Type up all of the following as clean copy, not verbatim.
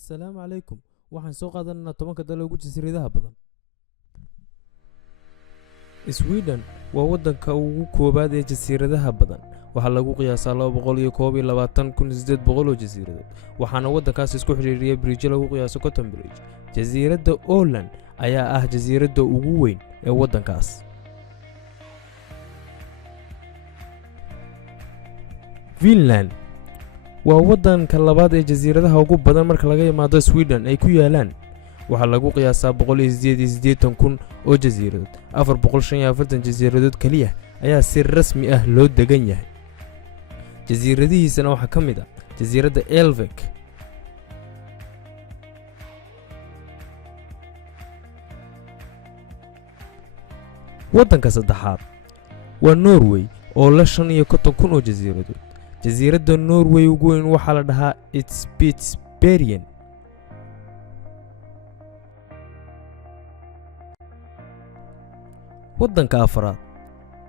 Assalaamu calaykum. Waxaan soo qaadanaynaa 10 dal ugu jasiiradaha badan. Sweden waa waddanka ugu koobaad ee jasiiradaha badan. Waxaa lagu qiyaasaa 221,800 oo jasiiradood. Waxaana waddankaas isku xiriiriyay bridge lagu qiyaaso Cotton Bridge. Jasiiradda Åland ayaa ah jasiiradda ugu weyn ee waddankaas. Finland waa waddanka labaad ee jasiiradaha ugu badan marka laga yimaado Sweden ay ku yaalaan. waxaa lagu qiyaasaa 188,000 oo jasiiradood. 445 jasiiradood kaliya ayaa si rasmi ah loo degan yahay. jasiiradihiisana waxaa ka mid ah jasiiradda Elvek, waddanka saddexaad waa Norway oo leh 55,000 oo jasiiradood. jasiiradda Norway ugu weyn waxaa la dhahaa Spitsbergen. waddanka afraad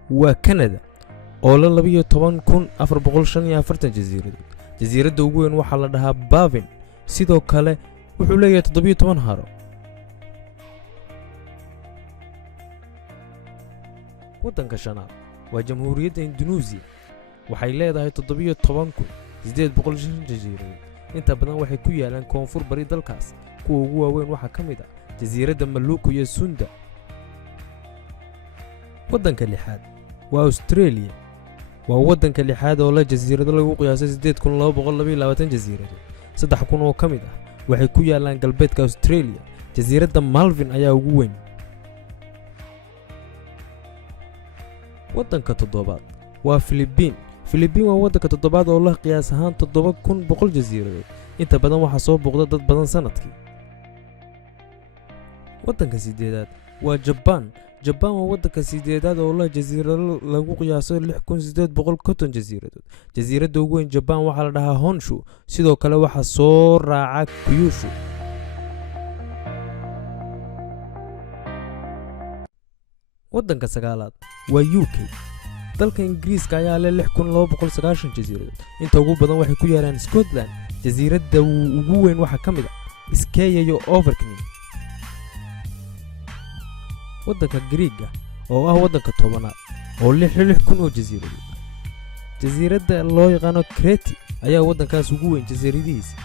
waa Canada oo leh 12,445 jasiiradood. jasiiradda ugu weyn waxaa la dhahaa Bavin, sidoo kale wuxuu leeyahay 17 haro. waddanka shanaad waa Jamhuuriyadda Indonesia, waxay leedahay 17,800 jasiiradood. inta badan waxay ku yaalaan koonfur bari dalkaas. kuwa ugu waaweyn waxaa ka mid ah jasiiradda Maluku iyo Sunda. waddanka lixaad waa Australia, waa waddanka lixaad oo leh jasiirado lagu qiyaasay 8,222 jasiiradood. 3,000 oo ka mid ah waxay ku yaalaan galbeedka Australia. jasiiradda Malvin ayaa ugu weyn. waddanka toddobaad waa Philippines. Philippines waa waddanka toddobaad oo leh qiyaas ahaan 7,100 jasiiradood. inta badan waxaa soo booqda dad badan sanadkii. waddanka sideedaad waa Japan. Japan waa waddanka sideedaad oo leh jasiirado lagu qiyaaso 6,800 jasiiradood. jasiiradda ugu weyn Japan waxaa la dhahaa Honshu, sidoo kale waxaa soo raaca Kyushu. waddanka sagaalaad waa UK. dalka Ingiriiska ayaa leh 6,290 jasiiradood. inta ugu badan waxay ku yaalaan Scotland. jasiiradda ugu weyn waxaa ka mid ah Skye iyo Orkney. waddanka Greece oo ah waddanka tobanaad oo leh 6,000 oo jasiiradood. jasiiradda loo yaqaano Crete ayaa waddankaas ugu weyn jasiiradihiisa.